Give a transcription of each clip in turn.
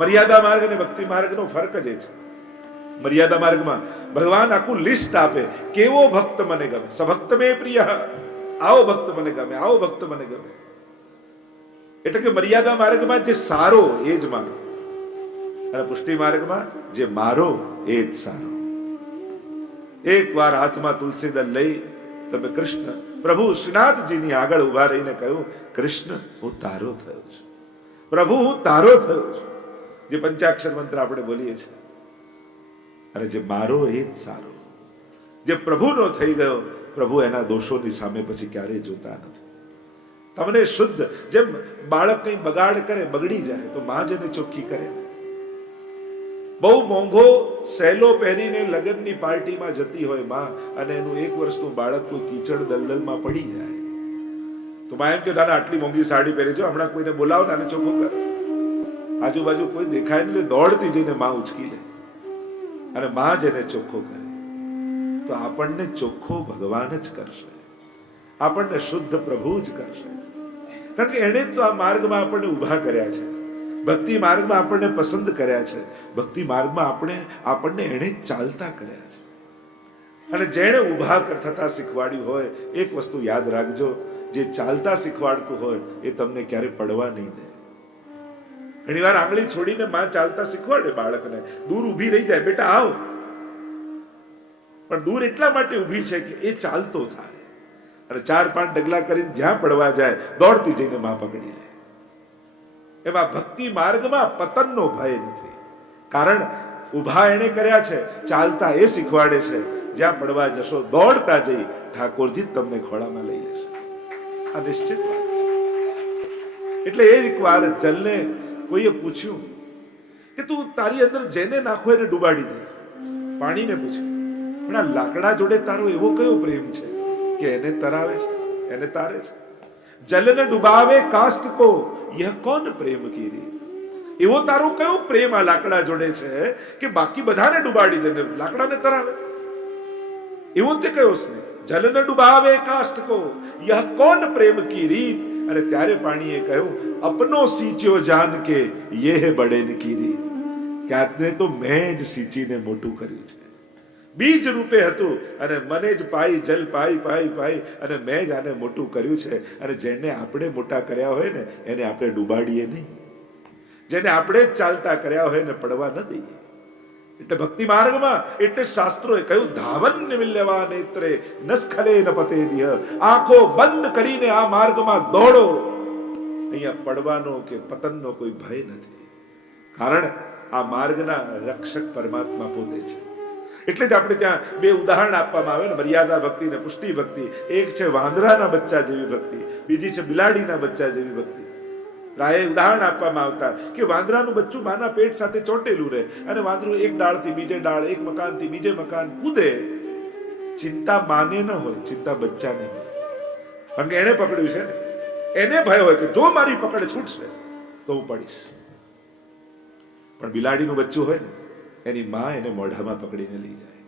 મર્યાદા માર્ગ અને ભક્તિ માર્ગનો ફરક જ છે. મર્યાદા માર્ગમાં ભગવાન આખું લિસ્ટ આપે, કેવો ભક્ત મને ગમે, સભક્ત મે પ્રિય, આવો ભક્ત મને ગમે, આવો ભક્ત મને ગમે. એટલે કે મર્યાદા માર્ગમાં જે સારો એ જ મારો, અને પુષ્ટિ માર્ગમાં જે મારો એ જ સારો. એક વાર હાથમાં તુલસી દળ લઈ તમે કૃષ્ણ પ્રભુ શ્રીનાથજીની આગળ ઉભા રહીને કહ્યું, કૃષ્ણ હું તારો થયો છું, પ્રભુ હું તારો થયો છું. જે પંચાક્ષર મંત્ર આપણે બોલીએ છીએ, અને જે મારો એ જ સારો. જે પ્રભુનો થઈ ગયો, પ્રભુ એના દોષોની સામે પછી ક્યારેય જોતા નથી. તમને શુદ્ધ, જેમ બાળક કઈ બગાડ કરે, બગડી જાય તો માં જ એને ચોખ્ખી કરે. બહુ મોંઘો સહેલો પહેરીને લગ્નની પાર્ટીમાં જતી હોય માં, અને એનું 1 વર્ષનું બાળક કોઈ કીચડ દલદલમાં પડી જાય તો માં એમ કે દાદા આટલી મોંઘી સાડી પહેરી છો, હમણાં કોઈને બોલાવો ને આને ચોખ્ખો કર. આજુબાજુ કોઈ દેખાય ને દોડતી જઈને માં ઉચકી લે, અને માં જ એને ચોખ્ખો કરે. તો આપણને ચોખ્ખો ભગવાન જ કરશે, આપણને શુદ્ધ પ્રભુ જ કરશે. કારણ કે એને તો આ માર્ગમાં આપણને ઉભા કર્યા છે, ભક્તિ માર્ગમાં આપણને પસંદ કર્યા છે, ભક્તિ માર્ગમાં આપણને એને ચાલતા કર્યા છે. અને જેણે ઉભા થતા શીખવાડ્યું હોય, એક વસ્તુ યાદ રાખજો, જે ચાલતા શીખવાડતું હોય એ તમને ક્યારે પડવા નહીં દે. ઘણી વાર આંગળી છોડીને માં ચાલતા શીખવાડે બાળકને, દૂર ઊભી રહી જાય, બેટા આવ, પણ દૂર એટલા માટે ઊભી છે કે એ ચાલતો થાય, અને 4-5 ડગલા કરીને જ્યાં પડવા જાય દોડતી જઈને માં પકડી લે. એમાં ભક્તિ માર્ગમાં પતનનો ભય નથી, કારણ ઉભા એને કર્યા છે, ચાલતા એ શીખવાડે છે. જ્યાં પડવા જશો દોડતા જઈ ઠાકોરજી તમને ખોળામાં લઈ લેશે, આ નિશ્ચિત વાત છે. એટલે એક વાર જલને કોઈએ પૂછ્યું કે તું તારી અંદર જેને નાખો એને ડૂબાડી દે. પાણીને પૂછ્યું, પણ આ લાકડા જોડે તારો એવો કયો પ્રેમ છે કે એને તરાવે છે, એને તારે છે? જલને ડુબાવે કાષ્ટ કો यह कौन प्रेम की रीत. એવો તારો કયો પ્રેમ આ લાકડા જોડે છે કે બાકી બધાને ડુબાડી દે ને લાકડાને તરાવે? એવો તે કયો સ્નેહ. જલને ડુબાવે કાષ્ટ કો यह कौन प्रेम की रीत. અને ત્યારે પાણીએ કહ્યું, અપનો સીંચ્યો જાન કે યે બડેન की रीत. કે આજને તો મેં જ સીંચીને મોટું કર્યું છે, બીજ રૂપે હતું, અને મને જ પાઈ જલ પાઈ અને મેં જ આને મોટું કર્યું છે. અને જેને આપણે મોટા કર્યા હોય ને એને આપણે ડૂબાડીએ નહીં, જેને આપણે જ ચાલતા કર્યા હોય ને પડવા ન દઈએ. એટલે ભક્તિ માર્ગમાં એટલે શાસ્ત્રોએ કહ્યું, ધાવન નિમિલ્યવા નેત્રે નસ્ખલે ન પતે દિહ. આંખો બંધ કરીને આ માર્ગમાં દોડો. અહીંયા પડવાનો કે પતનનો કોઈ ભય નથી, કારણ આ માર્ગના રક્ષક પરમાત્મા પોતે છે. એટલે જ આપણે ત્યાં 2 ઉદાહરણ આપવામાં આવે ને, મર્યાદા ભક્તિ ને પુષ્ટિ ભક્તિ. એક છે વાંદરાના બચ્ચા જેવી ભક્તિ, બીજી છે બિલાડીના બચ્ચા જેવી ભક્તિ. રાયે ઉદાહરણ આપવામાં આવતા કે વાંદરાનું બચ્ચું માના પેટ સાથે ચોટેલું રહે, અને વાંદરું એક ડાળથી બીજે ડાળ, એક મકાનથી બીજે મકાન કૂદે. ચિંતા માને ન હોય, ચિંતા બચ્ચાને હોય, કારણ કે એને પકડ્યું છે ને, એને ભય હોય કે જો મારી પકડ છૂટશે તો હું પડીશ. પણ બિલાડીનું બચ્ચું હોય ને, એની માં એને મોઢામાં પકડીને લઈ જાય.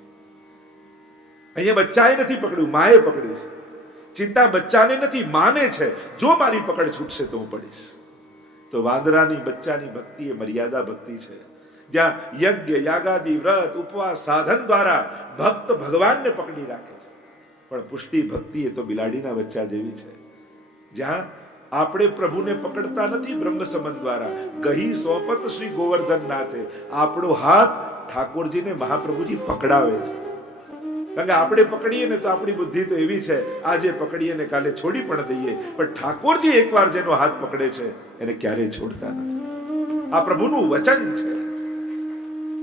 અહીંયા બચ્ચાએ નથી પકડ્યું, માએ પકડ્યું છે. ચિંતા બચ્ચાને નથી, માને છે, જો મારી પકડ છૂટશે તો હું પડીશ. તો વાંદરાની બચ્ચાની ભક્તિ એ મર્યાદા ભક્તિ છે, જ્યાં યજ્ઞ યાગાદિ વ્રત ઉપવાસ સાધન દ્વારા ભક્ત ભગવાનને પકડી રાખે છે. પણ પુષ્ટિ ભક્તિ એ તો બિલાડીના બચ્ચા જેવી છે, જ્યાં આપણે પ્રભુને પકડતા નથી બ્રહ્મ સંબંધ દ્વારા. ગહી સોપત શ્રી ગોવર્ધન નાથે. આપણો હાથ ઠાકોરજીને મહાપ્રભુજી પકડાવે છે. કારણ કે આપણે પકડીએ ને તો આપણી બુદ્ધિ તો એવી છે, આજે પકડીએ ને કાલે છોડી પણ દઈએ, પણ ઠાકોરજી એકવાર જેનો હાથ પકડે છે એને ક્યારેય છોડતા નથી. આ પ્રભુનું વચન છે,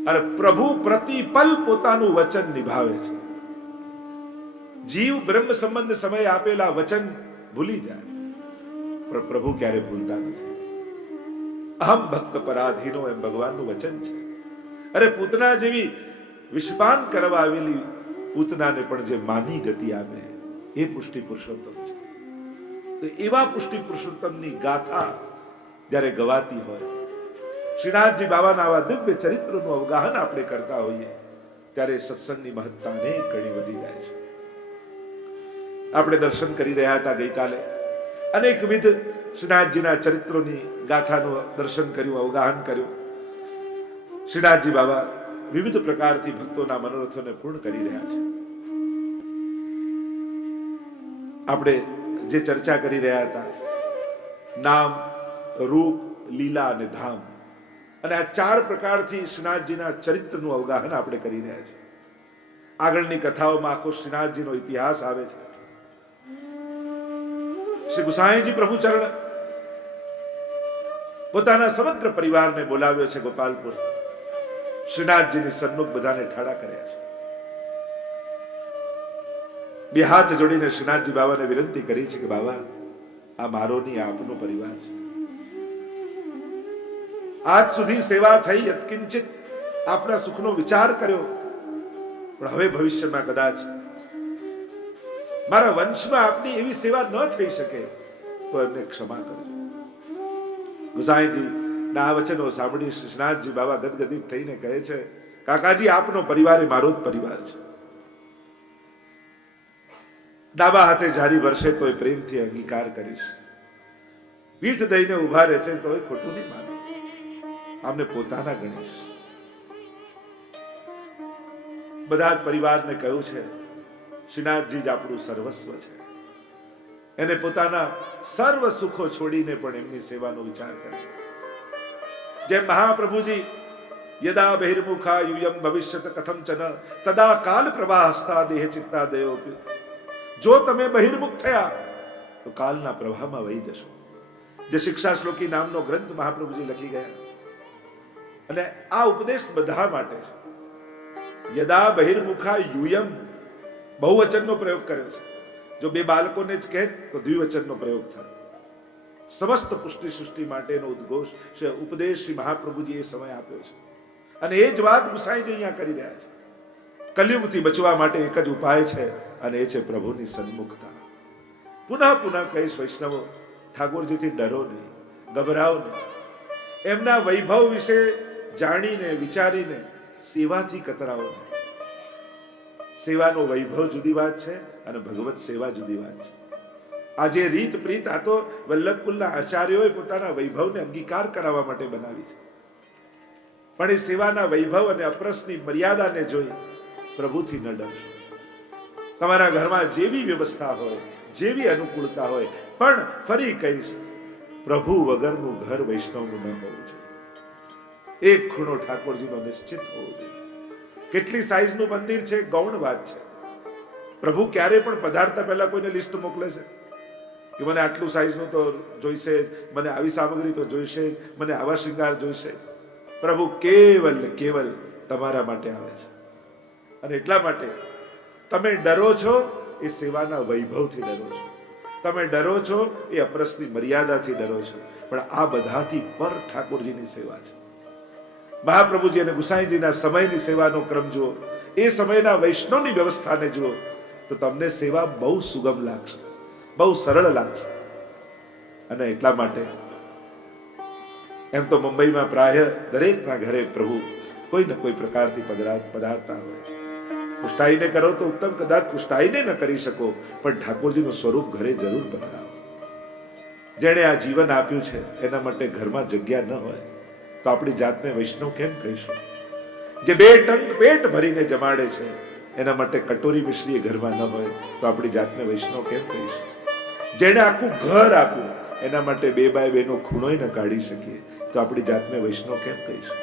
અને પ્રભુ પ્રતિપલ પોતાનું વચન નિભાવે છે. જીવ બ્રહ્મ સંબંધ સમયે આપેલા વચન ભૂલી જાય, પણ પ્રભુ ક્યારે ભૂલતા નથી. અહમ ભક્ત પરાધીનો એમ ભગવાનનું વચન છે. અરે પૂતના જેવી વિષપાન કરવા આવેલી પૂતનાને પણ જે માની ગતિ આવે એ પુષ્ટિ પુરુષોત્તમ છે. તો એવા પુષ્ટિ પુરુષોત્તમની ગાથા જ્યારે ગવાતી હોય, શ્રીનાથજી બાબાના આવા દિવ્ય ચરિત્રનું અવગાહન આપણે કરતા હોઈએ, ત્યારે સત્સંગની મહત્તા અનેક ગણી વધી જાય છે. આપણે દર્શન કરી રહ્યા હતા ગઈકાલે, અનેકવિધ શ્રીનાથજીના ચરિત્રોની ગાથાનું દર્શન કર્યું, અવગાહન કર્યું. શ્રીનાથજી બાબા વિવિધ પ્રકારથી ભક્તોના મનોરથોને પૂર્ણ કરી રહ્યા છે. આપણે જે ચર્ચા કરી રહ્યા હતા, નામ, રૂપ, લીલા અને ધામ, અને આ 4 પ્રકારથી શ્રીનાથજીના ચરિત્રનું અવગાહન આપણે કરી રહ્યા છીએ. આગળની કથાઓમાં આખો શ્રીનાથજીનો ઇતિહાસ આવે છે. શ્રી ગુસાઈજી પ્રભુચરણ પોતાના સમગ્ર પરિવારને બોલાવ્યો છે ગોપાલપુર. શ્રીનાથજીની સન્મુખ બધાને ઠાડા કર્યા છે. 2 હાથ જોડીને શ્રીનાથજી બાબાને વિનંતી કરી છે કે બાબા, આ મારો નહીં, આપનો પરિવાર છે. આજ સુધી સેવા થઈ, યત્કિંચિત આપના સુખનો વિચાર કર્યો, પણ હવે ભવિષ્યમાં કદાચ મારા વંશમાં આપની એવી સેવા ન થઈ શકે તો એમને ક્ષમા કરજો. ગુસાઈજી ના આ વચનો સાંભળી શ્રીનાથજી બાબા ગદગદિત થઈને કહે છે, કાકાજી, આપનો પરિવાર એ મારો જ પરિવાર છે. ડાબા હાથે જારી વરસે તો એ પ્રેમથી અંગીકાર કરીશ. પીઠ દઈને ઉભા રહે છે તો એ ખોટું નહીં માને. આમને પોતાના ગણીશ. બધા જ પરિવારને કહ્યું છે, શ્રીનાથજી જ આપણું સર્વસ્વ છે. એને પોતાના સર્વ સુખો છોડીને પણ એમની સેવાનો વિચાર કરે. જેમ મહાપ્રભુજી યદા બહિર્મુખા યુયમ ભવિષ્યત કથમચન તદા કાલ પ્રવાહસ્તા દેહ ચિત્તા દયો. જો તમે બહિર્મુખ થયા તો કાલના પ્રવાહમાં વહી જશો. જે શિક્ષા શ્લોકી નામનો ગ્રંથ મહાપ્રભુજી લખી ગયા, અને આ ઉપદેશ બધા માટે છે. યદા બહિર્મુખા યુયમ બહુવચનનો પ્રયોગ કર્યો છે. જો 2 બાળકોને જ કહે તો દ્વિવચનનો પ્રયોગ થાય. સમસ્ત પુષ્ટિ સૃષ્ટિ માટેનો ઉદ્ઘોષ ઉપદેશ શ્રી મહાપ્રભુજી એ સમય આપ્યો છે. અને એ જ વાત ગુસાઈજી અહીંયા કરી રહ્યા છે. કલયુગથી બચવા માટે એક જ ઉપાય છે, અને એ છે પ્રભુની સન્મુખતા. પુનઃ પુનઃ કહીશ વૈષ્ણવો, ઠાકોરજીથી ડરો નહીં, ગભરાઓ નહીં. એમના વૈભવ વિશે જાણીને વિચારીને સેવાથી કતરાઓ નહીં. સેવાનો વૈભવ જુદી વાત છે અને ભગવત સેવા જુદી વાત છે. આજે રીત પ્રીત આ તો વલ્લભકુલના આચાર્યોએ પોતાના વૈભવને અંગીકાર કરાવવા માટે બનાવી છે. પણ એ સેવાના વૈભવ અને અપ્રસની મર્યાદાને જોઈ પ્રભુથી ન ડરશો. તમારા ઘરમાં જેવી વ્યવસ્થા હોય, જેવી અનુકૂળતા હોય, પણ ફરી કહીશ, પ્રભુ વગરનું ઘર વૈષ્ણવનું ન હોવું જોઈએ. એક ખૂણો ઠાકોરજીનો નિશ્ચિત હોવો જોઈએ. કેટલી સાઈઝનું મંદિર છે, ગૌણ વાત છે. પ્રભુ ક્યારે પણ પધારતા પહેલા કોઈને લિસ્ટ મોકલે છે કે મને આટલું સાઈઝનું તો જોઈશે, મને આવી સામગ્રી તો જોઈશે, મને આવા શૃંગાર જોઈશે. પ્રભુ કેવલ ને કેવલ તમારા માટે આવે છે. અને એટલા માટે તમે ડરો છો એ સેવાના વૈભવથી ડરો છો. તમે ડરો છો એ અપરસની મર્યાદાથી ડરો છો. પણ આ બધાથી પર ઠાકોરજીની સેવા છે. મહાપ્રભુજી અને ગુસાઈજીના સમયની સેવાનો ક્રમ જુઓ, એ સમયના વૈષ્ણવની વ્યવસ્થાને જુઓ, તો તમને સેવા બહુ સુગમ લાગશે, બહુ સરળ લાગશે. અને એટલા માટે એમ તો મુંબઈમાં પ્રાય દરેકના ઘરે પ્રભુ કોઈ ને કોઈ પ્રકારથી પધારતા હોય. પુષ્ટાઈને કરો તો ઉત્તમ, કદાચ પુષ્ટાઈને ન કરી શકો પણ ઠાકોરજીનું સ્વરૂપ ઘરે જરૂર પધરાવો. જેણે આ જીવન આપ્યું છે એના માટે ઘરમાં જગ્યા ન હોય તો આપણી જાતને વૈષ્ણવ કેમ કહીશું? જે 2 ટંક પેટ ભરીને જમાડે છે એના માટે કટોરી મિશ્રી ઘરમાં ન હોય તો આપણી જાતને વૈષ્ણવ કેમ કહીશું? જેણે આખું ઘર આપ્યું એના માટે 2 બાય 2 નો ખૂણોય ન કાઢી શકીએ તો આપણી જાતને વૈષ્ણવ કેમ કહીશું?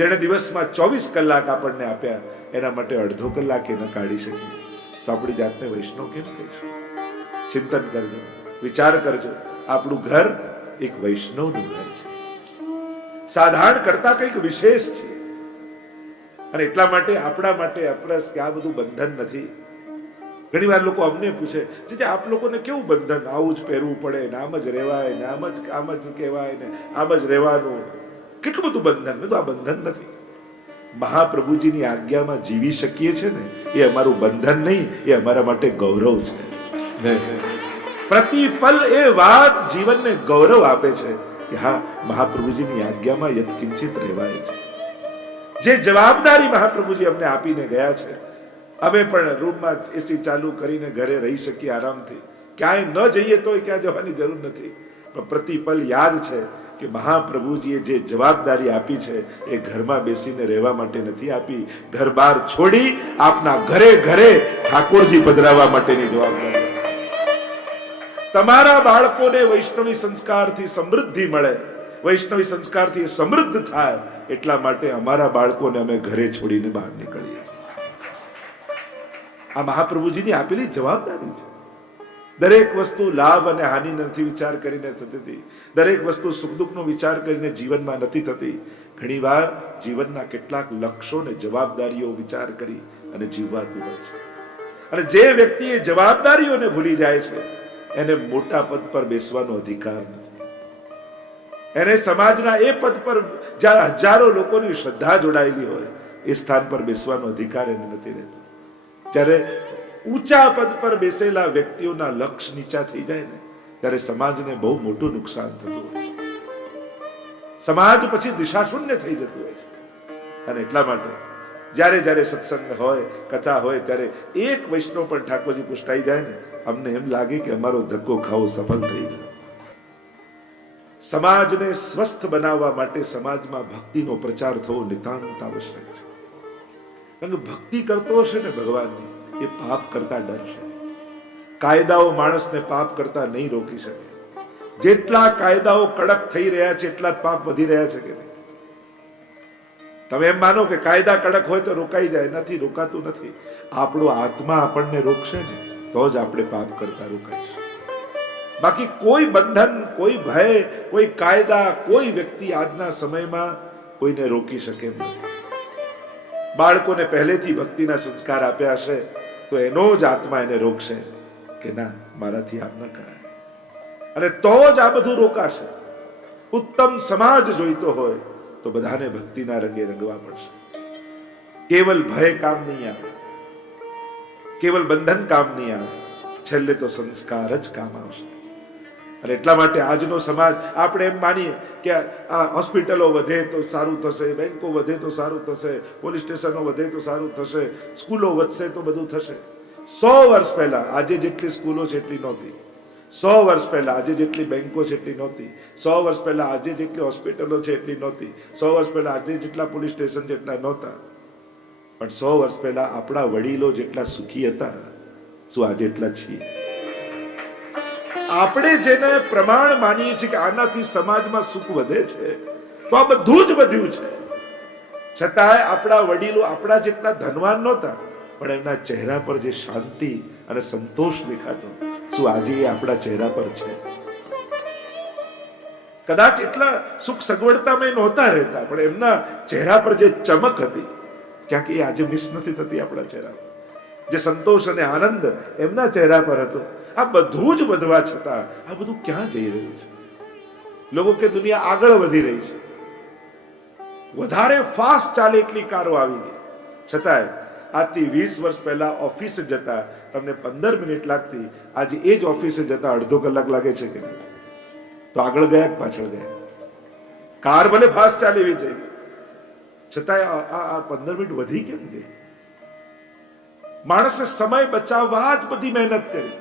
જેણે દિવસમાં 24 કલાક આપણને આપ્યા એના માટે અડધો કલાક ન કાઢી શકીએ તો આપણી જાતને વૈષ્ણવ કેમ કહીશું? ચિંતન કરજો, વિચાર કરજો. આપણું ઘર એક વૈષ્ણવનું ઘર છે. સાધારણ કરતા કંઈક વિશેષ છે. અને એટલા માટે આપણા માટે અપરસ કે આ બધું બંધન નથી. ઘણી વાર લોકો અમને પૂછે છે, આપ લોકોને કેવું બંધન? આવું જ પહેરવું પડે ને આમ જ રહેવાય ને આમ જ કહેવાય ને આમ જ રહેવાનું, કેટલું બધું બંધન. મેં તો આ બંધન નથી. મહાપ્રભુજીની આજ્ઞામાં જીવી શકીએ છે ને એ અમારું બંધન નહીં, એ અમારા માટે ગૌરવ છે. પ્રતિપલ એ વાત જીવનને ગૌરવ આપે છે કે હા, મહાપ્રભુજીની આજ્ઞામાં યત્કિંચિત રહેવાય છે. જે જવાબદારી મહાપ્રભુજી અમને આપીને ગયા છે, અમે પણ રૂમમાં એસી ચાલુ કરીને ઘરે રહી શકીએ આરામથી. ક્યાંય ન જઈએ તો ક્યાં જવાની જરૂર નથી. પણ પ્રતિપલ યાદ છે કે મહાપ્રભુજીએ જે જવાબદારી આપી છે એ ઘરમાં બેસીને રહેવા માટે નથી આપી, ઘર બાર છોડી આપના ઘરે ઘરે ઠાકોરજી પધરાવવા માટેની જવાબદારી. તમારા બાળકોને વૈષ્ણવી સંસ્કારથી સમૃદ્ધિ મળે, વૈષ્ણવી સંસ્કારથી સમૃદ્ધ થાય, એટલા માટે અમારા બાળકોને અમે ઘરે છોડીને બહાર નીકળીએ છીએ. આ મહાપ્રભુજીની આપેલી જવાબદારી છે. દરેક વસ્તુ લાભ અને હાનિ નથી વિચાર કરીને થતી હતી, દરેક વસ્તુ સુખ દુઃખનો વિચાર કરીને જીવનમાં નથી થતી. ઘણીવાર જીવનના કેટલાક લક્ષ્યો ને જવાબદારીઓ વિચાર કરી અને જીવવાતું હોય છે. અને જે વ્યક્તિ એ જવાબદારીઓને ભૂલી જાય છે એને મોટા પદ પર બેસવાનો અધિકાર નથી. એને સમાજના એ પદ પર જ્યાં હજારો લોકોની શ્રદ્ધા જોડાયેલી હોય એ સ્થાન પર બેસવાનો અધિકાર એને નથી રહેતો. જ્યારે ઊંચા પદ પર બેસેલા વ્યક્તિઓના લક્ષ્ય નીચા થઈ જાય ને ત્યારે સમાજને બહુ મોટું નુકસાન થતું હોય છે. સમાજ પછી દિશાશૂન્ય થઈ જતું હોય છે. અને એટલા માટે જ્યારે જ્યારે સત્સંગ હોય, કથા હોય, ત્યારે એક વૈષ્ણવ પણ ઠાકોરજી પુષ્ટાઈ જાય ને અમને એમ લાગે કે અમારો ધક્કો ખાવો સફળ થઈ ગયો. સમાજને સ્વસ્થ બનાવવા માટે સમાજમાં ભક્તિનો પ્રચાર થવો નિતાંત આવશ્યક છે. કારણ કે ભક્તિ કરતો હશે ને ભગવાનની, એ પાપ કરતા ડરશે. કાયદાઓ માણસને પાપ કરતા નહીં રોકી શકે. જેટલા કાયદાઓ કડક થઈ રહ્યા છે એટલા જ પાપ વધી રહ્યા છે કે નહીં? તમે એમ માનો કે કાયદા કડક હોય તો રોકાઈ જાય, નથી, રોકાતું નથી. આપણો આત્મા આપણને રોકશે ને તો જ આપણે પાપ કરતા રોકાઈશું. બાકી કોઈ બંધન, કોઈ ભય, કોઈ કાયદા, કોઈ વ્યક્તિ આજના સમયમાં કોઈને રોકી શકે એમ નથી. બાળકોને પહેલેથી ભક્તિના સંસ્કાર આપ્યા હશે તો એનો જ આત્મા એને રોકશે કે ના, મારાથી આમ ન કરાય. અને તો જ આ બધું રોકાશે. ઉત્તમ સમાજ જોઈતો હોય તો બધાને ભક્તિના રંગે રંગવા પડશે. કેવલ ભય કામ નહીં આવે, કેવલ બંધન કામ નહીં આવે, છેલ્લે તો સંસ્કાર જ કામ આવશે. અને એટલા માટે આજનો સમાજ, આપણે એમ માનીએ કે આ હોસ્પિટલો વધે તો સારું થશે, બેંકો વધે તો સારું થશે, પોલીસ સ્ટેશનો વધે તો સારું થશે, સ્કૂલો વધશે તો બધું થશે. 100 વર્ષ પહેલા આજે જેટલી સ્કૂલો છે એટલી નહોતી. 100 વર્ષ પહેલા આજે જેટલી બેંકો છે એટલી નહોતી. 100 વર્ષ પહેલા આજે જેટલી હોસ્પિટલો છે એટલી નહોતી. 100 વર્ષ પહેલા આજે જેટલા પોલીસ સ્ટેશન જેટલા નહોતા. પણ 100 વર્ષ પહેલા આપણા વડીલો જેટલા સુખી હતા, શું આજે એટલા છીએ? આપણે જેને પ્રમાણ માનીએ છીએ કે આનાથી સમાજમાં સુખ વધે છે, તો આ બધું જ વધ્યું છે. છતાંય આપણા વડીલો આપણા જેટલા ધનવાન નહોતા, પણ એમના ચહેરા પર જે શાંતિ અને સંતોષ દેખાતો, શું આજે એ આપણા ચહેરા પર છે? કદાચ એટલા સુખ સગવડતામાં નહોતા રહેતા, પણ એમના ચહેરા પર જે ચમક હતી ક્યાંક એ આજે મિસ નથી થતી આપણા ચહેરા પર. જે સંતોષ અને આનંદ એમના ચહેરા પર હતો, આ બધું જ વધવા છતાં આ બધું ક્યાં જઈ રહ્યું છે? લોકો કે દુનિયા આગળ વધી રહી છે, વધારે ફાસ્ટ ચાલે એટલી કારો આવી ગઈ, છતાંય આજથી 20 વર્ષ પહેલા ઓફિસે જતા તમને 15 મિનિટ લાગતી, આજે એ જ ઓફિસે જતા અડધો કલાક લાગે છે કે નહીં? તો આગળ ગયા કે પાછળ ગયા? કાર ભલે ફાસ્ટ ચાલે એવી થઈ ગઈ, છતાંય આ 15 મિનિટ વધી કેમ ગઈ? માણસે સમય બચાવવા જ બધી મહેનત કરી.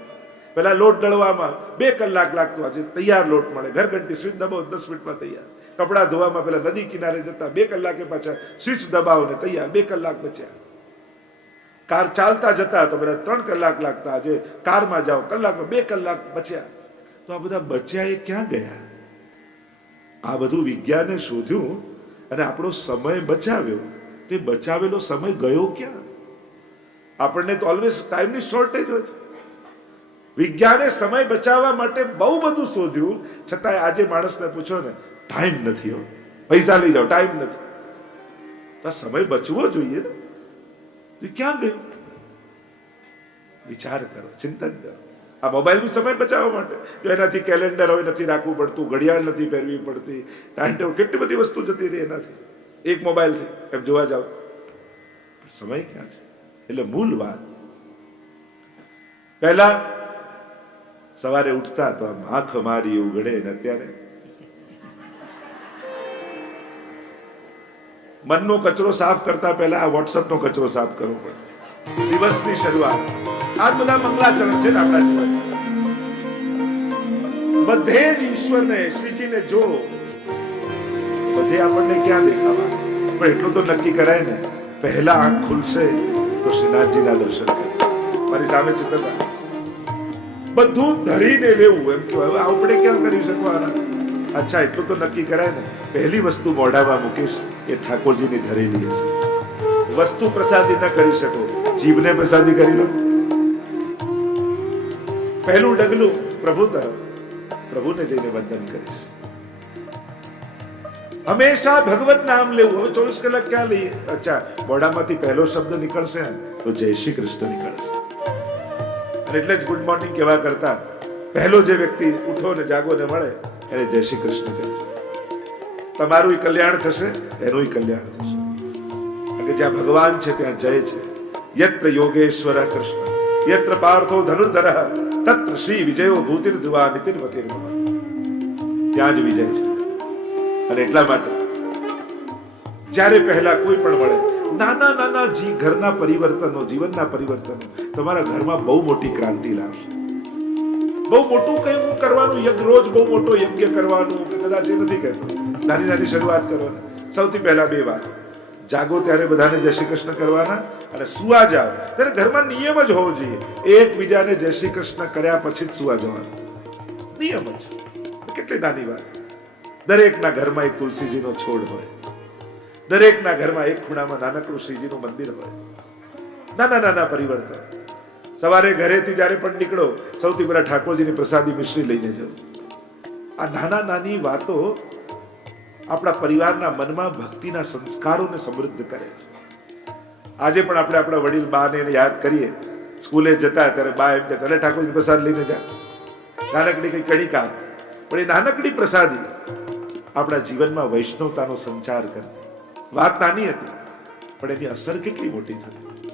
પેલા લોટ દળવામાં 2 કલાક લાગતો, આજે તૈયાર લોટ મળે, ઘરઘંટી સ્વિચ દબાવો 10 મિનિટમાં તૈયાર. કપડા ધોવામાં પેલા નદી કિનારે જતા 2 કલાકે પાછા સ્વિચ દબાવો ને તૈયાર, 2 કલાક બચ્યા. કાર ચાલતા જતા તો પેલા 3 કલાક લાગતા, આજે કારમાં જાઓ કલાકમાં 2 કલાક બચ્યા. તો આ બધા બચ્યા એ ક્યાં ગયા? આ બધું વિજ્ઞાને શોધ્યું અને આપણો સમય બચાવ્યો. તે બચાવેલો સમય ગયો ક્યાં? આપણને તો ઓલવેઝ ટાઈમની શોર્ટેજ હોય છે. વિજ્ઞાને સમય બચાવવા માટે બહુ બધું શોધ્યું, છતાંય આજે માણસને પૂછો ને, ટાઈમ નથી, હો પૈસા લઈ જાઓ, ટાઈમ નથી. તો સમય બચવો જોઈએ ને, તો ક્યાં ગયું? વિચાર કરો, ચિંતન કરો. આ મોબાઈલ બી સમય બચાવવા માટે, જો એનાથી કેલેન્ડર હવે નથી રાખવું પડતું, ઘડિયાળ નથી પહેરવી પડતી, ટાઈમ ટેબલ, કેટલી બધી વસ્તુ જતી રહી એનાથી, એક મોબાઈલથી એમ જોવા જાવ. સમય ક્યાં છે? એટલે મૂળ વાત, પહેલા સવારે ઉઠતા તો આમ આંખ મારી ઉઘડે, ને અત્યારે મનનો કચરો સાફ કરતા પહેલા આ વોટ્સઅપ નો કચરો સાફ કરવો પડે. દિવસની શરૂઆત આ બધા મંગલાચરણ છે ને આપણા જીવન. બધે જ ઈશ્વરને, શ્રીજીને જો બધે આપણને ક્યાં દેખાવા, પણ એટલું તો નક્કી કરાય ને, પહેલા આંખ ખુલશે તો શ્રીનાથજીના દર્શન કરે. મારી સામે ચિત્ર બધું ધરીને લેવું, એમ કે હવે આપણે ક્યાં કરી શકવાના. અચ્છા, એટલું તો નક્કી કરાય ને, પહેલી વસ્તુ મોઢામાં મૂકીશ એ ઠાકોરજીની ધરેલી છે. વસ્તુ પ્રસાદી ન કરી શકો, જીભને પ્રસાદી કરી લો. પહેલું ડગલું પ્રભુ તરફ, પ્રભુને જઈને વંદન કરીશ. હંમેશા ભગવત નામ લેવું. હવે 24 કલાક ક્યાં લઈએ? અચ્છા, મોઢામાંથી પહેલો શબ્દ નીકળશે તો જય શ્રી કૃષ્ણ નીકળશે. અને એટલે જ ગુડ મોર્નિંગ કેવા કરતા, પહેલો જે વ્યક્તિ ઉઠો ને જાગો ને મળે એને જય શ્રી કૃષ્ણ કહેજો. તમારું કલ્યાણ થશે, એનું કલ્યાણ થશે. કે જ્યાં ભગવાન છે ત્યાં જય છે. યત્ર યોગેશ્વર કૃષ્ણ યત્ર પાર્થો ધનુર્ધર તત્ર શ્રી વિજયો ભૂતિર્ધ્રુવા નીતિર્મતિર્મમ. ત્યાં જ વિજય છે. અને એટલા માટે જ્યારે પહેલા કોઈ પણ મળે, નાના નાના ઘરના પરિવર્તનો, જીવનના પરિવર્તનો તમારા ઘરમાં બહુ મોટી ક્રાંતિ લાવશે. બહુ મોટું કંઈ કરવાનું, રોજ બહુ મોટો યજ્ઞ કરવાનું કે કદાચ એ નથી કહેતો. નાની નાની શરૂઆત કરવાની. સૌથી પહેલા 2 વાર જાગો ત્યારે બધાને જય શ્રી કૃષ્ણ કરવાના, અને સુવા જાઓ ત્યારે ઘરમાં નિયમ જ હોવો જોઈએ, એકબીજાને જય શ્રી કૃષ્ણ કર્યા પછી જ સુવા જવાનું. નિયમ જ. કેટલી નાની વાત. દરેકના ઘરમાં એક તુલસીજીનો છોડ હોય, દરેકના ઘરમાં એક ખૂણામાં નાનકડું શ્રીજીનું મંદિર હોય. નાના નાના પરિવર્તન. સવારે ઘરેથી જ્યારે પણ નીકળો સૌથી પહેલા ઠાકોરજીની પ્રસાદી મિશ્રી લઈને જાઓ. આ નાના નાની વાતો આપણા પરિવારના મનમાં ભક્તિના સંસ્કારોને સમૃદ્ધ કરે છે. આજે પણ આપણે આપણા વડીલ બાને યાદ કરીએ, સ્કૂલે જતા ત્યારે બા એમ કે તને ઠાકોરજી પ્રસાદ લઈને જા. નાનકડી કઈ કણિકા, પણ એ નાનકડી પ્રસાદી આપણા જીવનમાં વૈષ્ણવતાનો સંચાર કરતી. વાત નાની હતી પણ એની અસર કેટલી મોટી થતી.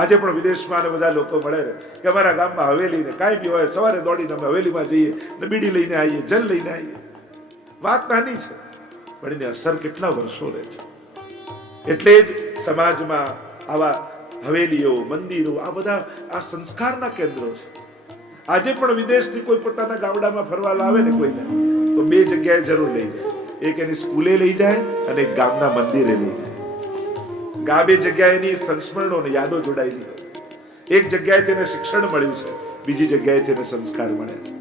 આજે પણ વિદેશમાં બધા લોકો મળે કે અમારા ગામમાં હવેલી ને કાંઈ બી હોય, સવારે દોડીને અમે હવેલીમાં જઈએ ને બીડી લઈને આવીએ, જલ લઈને આવીએ. વાત નાની છે પણ એની અસર કેટલા વર્ષો રહે છે. એટલે જ સમાજમાં આવા હવેલીઓ, મંદિરો, આ બધા આ સંસ્કારના કેન્દ્રો છે. આજે પણ વિદેશથી કોઈ પોતાના ગામડામાં ફરવા લાવે ને કોઈને, તો 2 જગ્યાએ જરૂર લઈ જાય. એક એની સ્કૂલે લઈ જાય અને એક ગામના મંદિરે લઈ જાય. 2 જગ્યાએ એની સંસ્મરણો અને યાદો જોડાયેલી હોય. એક જગ્યાએ તેને શિક્ષણ મળ્યું છે, બીજી જગ્યાએ તેને સંસ્કાર મળ્યા છે.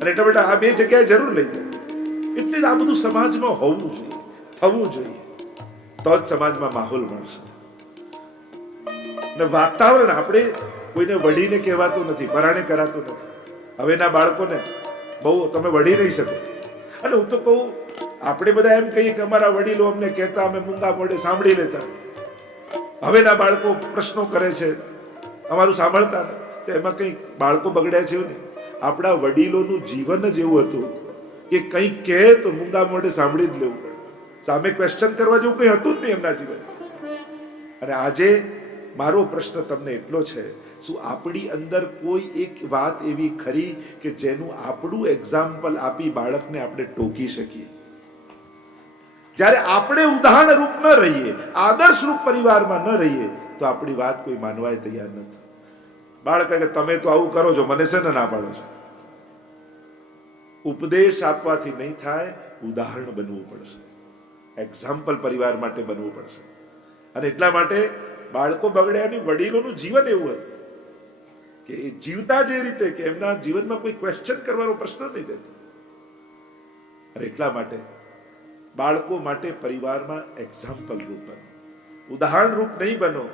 અને એટલા માટે આ 2 જગ્યાએ જરૂર લઈ જાય. એટલે જ આ બધું સમાજમાં હોવું જોઈએ, થવું જોઈએ, તો જ સમાજમાં માહોલ મળશે. ને વાતાવરણ આપણે કોઈને વઢીને કહેવાતું નથી, પરાણે કરાતું નથી. હવેના બાળકોને બહુ તમે વઢી નહીં શકો. અને હું તો કહું, આપણે બધા એમ કહીએ કે અમારા વડીલો અમને કહેતા, અમે મૂંગા મોઢે સાંભળી લેતા. હવેના બાળકો પ્રશ્નો કરે છે, અમારું સાંભળતા નથી. તો એમાં કંઈ બાળકો બગડ્યા છે એવું નહીં. આપણા વડીલોનું જીવન જ એવું હતું કે કંઈક કહે તો મૂંગા મોઢે સાંભળી જ લેવું પડે. સામે ક્વેશ્ચન કરવા જેવું કંઈ હતું જ નહીં એમના જીવન. અને આજે મારો પ્રશ્ન તમને એટલો છે, શું આપણી અંદર કોઈ એક વાત એવી ખરી કે જેનું આપણું એક્ઝામ્પલ આપી બાળકને આપણે ટોકી શકીએ? જ્યારે આપણે ઉદાહરણ રૂપ ન રહીએ, આદર્શ રૂપ પરિવારમાં ન રહીએ, તો આપણી વાત કોઈ માનવાય તૈયાર નથી. બાળક કે તમે તો આવું કરો છો, મને છે ને ના પાડો છો. ઉપદેશ આપવાથી નહીં થાય, ઉદાહરણ બનવું પડશે, એક્ઝામ્પલ પરિવાર માટે બનવું પડશે. અને એટલા માટે બાળકો બગડ્યાની વડીલોનું જીવન એવું હતું કે એ જીવતા જે રીતે કે એમના જીવનમાં કોઈ ક્વેશ્ચન કરવાનો પ્રશ્ન નહીં રહેતો. અને એટલા માટે બાળકો માટે પરિવારમાં એક્ઝામ્પલ રૂપ બનો, ઉદાહરણ રૂપ નહીં બનો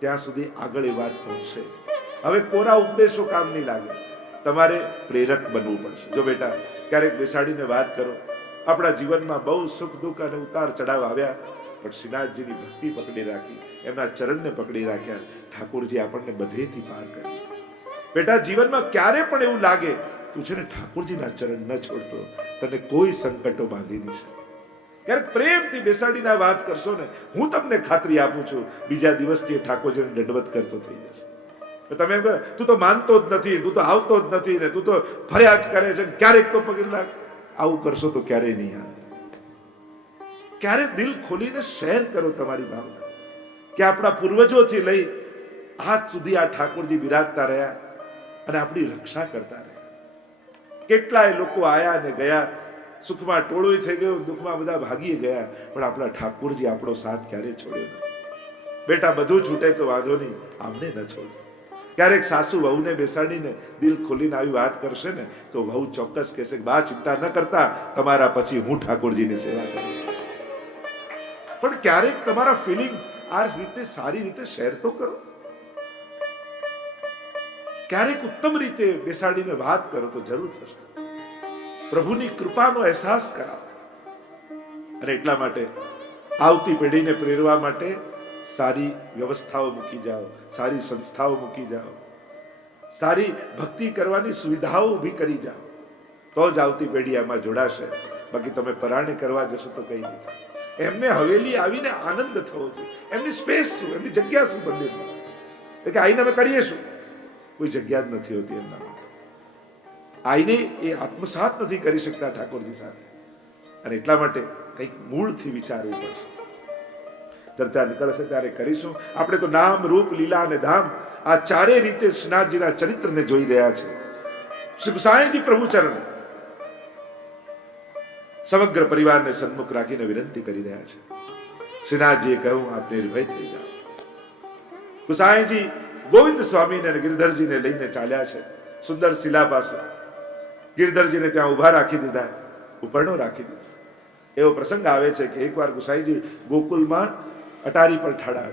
ત્યાં સુધી આગળ એ વાત પહોંચશે. હવે કોરા ઉપદેશો કામ નહીં લાગે, તમારે પ્રેરક બનવું પડશે. જો બેટા ક્યારેક બેસાડીને વાત કરો, આપણા જીવનમાં બહુ સુખ દુઃખ અને ઉતાર ચઢાવ આવ્યા, પણ શ્રીનાથજીની ભક્તિ પકડી રાખી, એમના ચરણને પકડી રાખ્યા, ઠાકોરજી આપણને બધેથી પાર કરી. બેટા જીવનમાં ક્યારે પણ એવું લાગે તું છે ને ઠાકોરજીના ચરણ ન છોડતો, તને કોઈ સંકટો બાંધી નહીં શકે. ક્યારેક પ્રેમથી બેસાડીને વાત કરશો ને, હું તમને ખાતરી આપું છું બીજા દિવસથી ઠાકોરજીને દંડવત કરતો થઈ જશે. તમે કહો તું તો માનતો જ નથી, તું તો આવતો જ નથી ને, તું તો ફરિયાદ કરે છે, ક્યારેક તો પકડી રાખ. આવું કરશો તો ક્યારેય નહીં આવે. ક્યારે દિલ ખોલીને શેર કરો તમારી ભાવના કે આપણા પૂર્વજોથી લઈ આજ સુધી આ ઠાકોરજી બિરાજતા રહ્યા અને આપણી રક્ષા કરતા રહ્યા. કેટલાય લોકો આયા ને ગયા, સુખમાં ટોળું થઈ ગયું, દુઃખમાં બધા ભાગી ગયા, પણ આપણા ઠાકોરજી આપણો સાથ ક્યારેય છોડ્યો નહીં. બેટા બધું છૂટે તો વાંધો નહીં, આમને ન છોડતો. ક્યારેક સાસુ વહુને બેસાડીને દિલ ખોલીને આવી વાત કરશે ને તો વહુ ચોક્કસ કહેશે કે બા ચિંતા ન કરતા, તમારા પછી હું ઠાકોરજીની સેવા કરીશ. પણ ક્યારેક તમારા ફિલિંગ્સ આ રીતે સારી રીતે શેર તો કરો. ક્યારેક ઉત્તમ રીતે બેસાડીને વાત કરો તો જરૂર થશે. પ્રભુની કૃપાનો અહેસાસ કરાવો. અને એટલા માટે આવતી પેઢીને પ્રેરવા માટે સારી વ્યવસ્થાઓ મૂકી જાઓ, સારી સંસ્થાઓ મૂકી જાઓ, સારી ભક્તિ કરવાની સુવિધાઓ ઊભી કરી જાઓ, તો જ આવતી પેઢી આમાં જોડાશે. બાકી તમે પરાણે કરવા જશો તો કઈ નહીં. એમને હવેલી આવીને આનંદ થવો જોઈએ. એમની સ્પેસ શું, એમની જગ્યા શું મંદિરમાં, કે આઈને અમે કરીએ શું? કોઈ જગ્યા જ નથી હોતી એમના માટે. આઈને એ આત્મસાત નથી કરી શકતા ઠાકોરજી સાથે. અને એટલા માટે કંઈક મૂળથી વિચારવું પડશે. ચર્ચા નીકળશે ત્યારે કરીશું. આપણે તો નામ, રૂપ, લીલા અને ધામ આ ચારે રીતે શ્રીનાથજીના ચરિત્રને જોઈ રહ્યા છે. શ્રી ગુસાઈજી પ્રભુ ચરણ સમગ્ર પરિવારને સન્મુખ રાખીને વિનંતી કરી રહ્યા છે. શ્રીનાથજીએ કહ્યું, આપ નિર્ભય થઈ જાઓ. ગુસાઈજી ગોવિંદ સ્વામીને અને ગિરધરજીને લઈને ચાલ્યા છે સુંદર શિલા પાસે. ગિરધરજીને ત્યાં ઉભા રાખી દીધા, ઉપરનો રાખી દીધો. એવો પ્રસંગ આવે છે કે એકવાર ગુસાઈજી ગોકુલમાં અટારી પર ઠાડા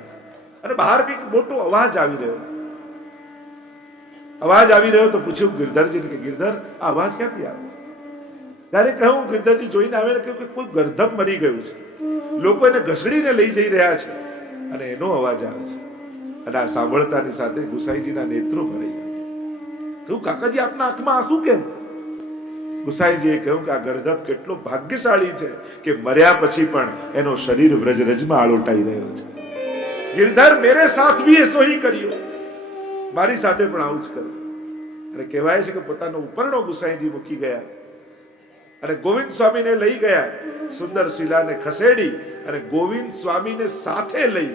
અને બહાર કંઈક મોટો અવાજ આવી રહ્યો. અવાજ આવી રહ્યો તો પૂછ્યું ગિરધરજીને કે ગિરધર, આ અવાજ ક્યાંથી આવે છે? ત્યારે કહ્યું, ગિરધરજી જોઈને આવે ને કે કોઈ ગર્ધબ મરી ગયું છે, લોકો એને ઘસડીને લઈ જઈ રહ્યા છે અને એનો અવાજ આવે છે. અને આ સાંભળતાની સાથે ગુસાઈજીના નેત્રો ભરાઈ ગયા. કહ્યું, કાકાજી આપના આંખમાં આંસુ કેમ? ગુસાઈજીએ કહ્યું કે આ ગર્ધબ કેટલો ભાગ્યશાળી છે કે મર્યા પછી પણ એનો શરીર વ્રજરજમાં આળોટાઈ રહ્યો છે. ગિરધર મેરે સાથ ભી એસો હી કર્યો, મારી સાથે પણ આવું જ કર્યું. અને કહેવાય છે કે પોતાનો ઉપરનો ગુસાઈજી મૂકી ગયા અને ગોવિંદ સ્વામીને લઈ ગયા. સુંદર શિલાને ખસેડી અને ગોવિંદ સ્વામીને સાથે લઈ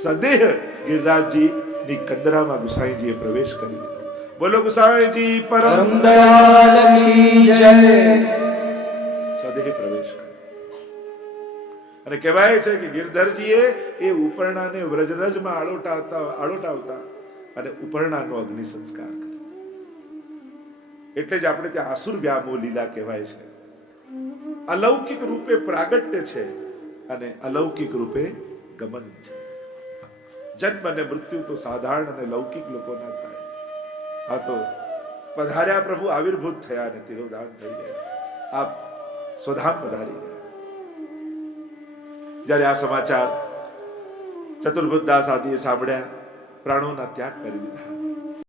સદેહ ગિરિરાજજી ની કંદરામાં ગુસાઈજીએ પ્રવેશ કરી દીધો. બોલો ગુસાઈજી પરમ દયાલ કી જય. સદેહ પ્રવેશ કર્યો. અને કહેવાય છે કે ગિરધરજીએ એ ઉપરણાને વ્રજરજમાં આળોટાવતા અને ઉપરણાનો અગ્નિ સંસ્કાર કર્યો. એટલે જ આપણે ત્યાં આસુર વ્યામો લીલા કહેવાય છે. અલૌકિક રૂપે પ્રાગટ્ય છે અને અલૌકિક રૂપે ગમન છે. જન્મ અને મૃત્યુ તો સાધારણ અને લૌકિક લોકોના થાય. આ તો પધાર્યા પ્રભુ, આવિર્ભૂત થયા અને તિરોધાન થઈ ગયા. આપ સ્વધામ પધારી ગયા. જ્યારે આ સમાચાર ચતુર્ભુજ દાસ આદિએ સાંભળ્યા, પ્રાણોના ત્યાગ કરી દીધા.